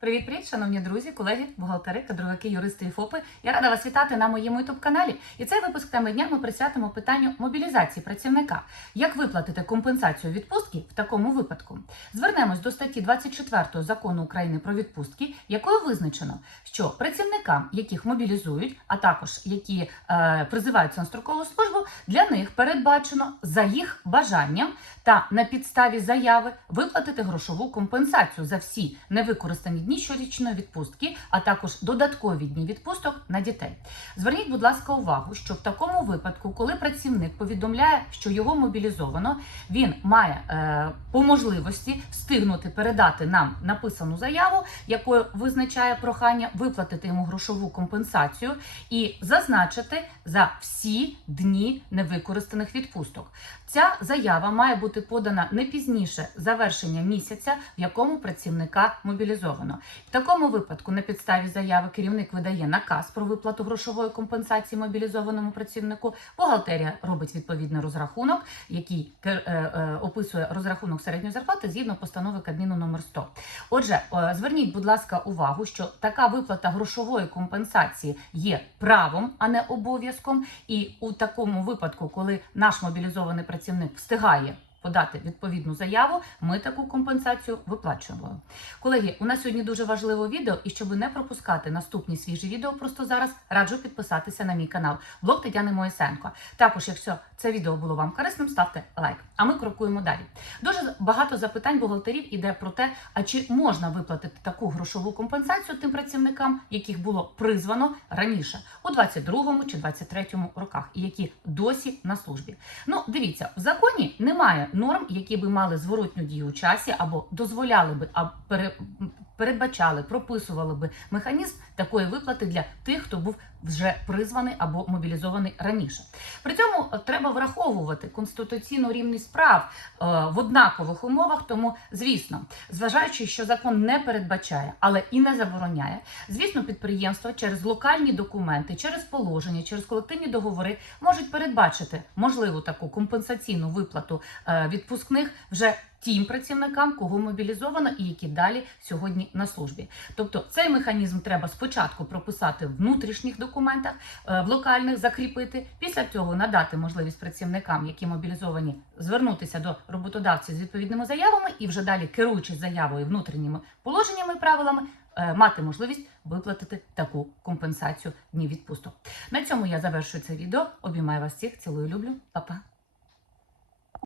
Привіт, привіт, шановні друзі, колеги, бухгалтери, кадровики, юристи і ФОПи. Я рада вас вітати на моєму youtube каналі. І цей випуск теми дня ми присвятимо питанню мобілізації працівника. Як виплатити компенсацію відпустки в такому випадку? Звернемось до статті 24 закону України про відпустки, якою визначено, що працівникам, яких мобілізують, а також які е, призиваються на строкову службу, для них передбачено за їх бажанням та на підставі заяви виплатити грошову компенсацію за всі невикористані дні щорічної відпустки, а також додаткові дні відпусток на дітей. Зверніть, будь ласка, увагу, що в такому випадку, коли працівник повідомляє, що його мобілізовано, він має е, по можливості встигнути передати нам написану заяву, якою визначає прохання виплатити йому грошову компенсацію і зазначити за всі дні невикористаних відпусток. Ця заява має бути подана не пізніше завершення місяця, в якому працівника мобілізовано. В такому випадку на підставі заяви керівник видає наказ про виплату грошової компенсації мобілізованому працівнику. Бухгалтерія робить відповідний розрахунок, який е, е, описує розрахунок середньої зарплати згідно постанови Кабміну номер 100. Отже, е, зверніть, будь ласка, увагу, що така виплата грошової компенсації є правом, а не обов'язком. І у такому випадку, коли наш мобілізований працівник встигає подати відповідну заяву, ми таку компенсацію виплачуємо. Колеги, у нас сьогодні дуже важливе відео, і щоб не пропускати наступні свіжі відео, просто зараз раджу підписатися на мій канал блог Тетяни Моїсенко. Також, якщо це відео було вам корисним, ставте лайк. А ми крокуємо далі. Дуже багато запитань бухгалтерів іде про те, а чи можна виплатити таку грошову компенсацію тим працівникам, яких було призвано раніше у 22-му чи 23-му роках, і які досі на службі. Ну, дивіться, в законі немає норм, які би мали зворотню дію у часі або дозволяли би передбачали, прописували би механізм такої виплати для тих, хто був вже призваний або мобілізований раніше. При цьому е, треба враховувати конституційну рівність прав е, в однакових умовах. Тому, звісно, зважаючи, що закон не передбачає, але і не забороняє, звісно, підприємства через локальні документи, через положення, через колективні договори можуть передбачити можливу таку компенсаційну виплату е, відпускних вже тим працівникам, кого мобілізовано і які далі сьогодні на службі. Тобто цей механізм треба спочатку прописати в внутрішніх документах, е, в локальних закріпити. Після цього надати можливість працівникам, які мобілізовані, звернутися до роботодавців з відповідними заявами і вже далі, керуючись заявою внутрішніми положеннями і правилами. е, Мати можливість виплатити таку компенсацію днів відпусток. На цьому я завершую це відео. Обіймаю вас всіх, цілую, люблю, Па-па.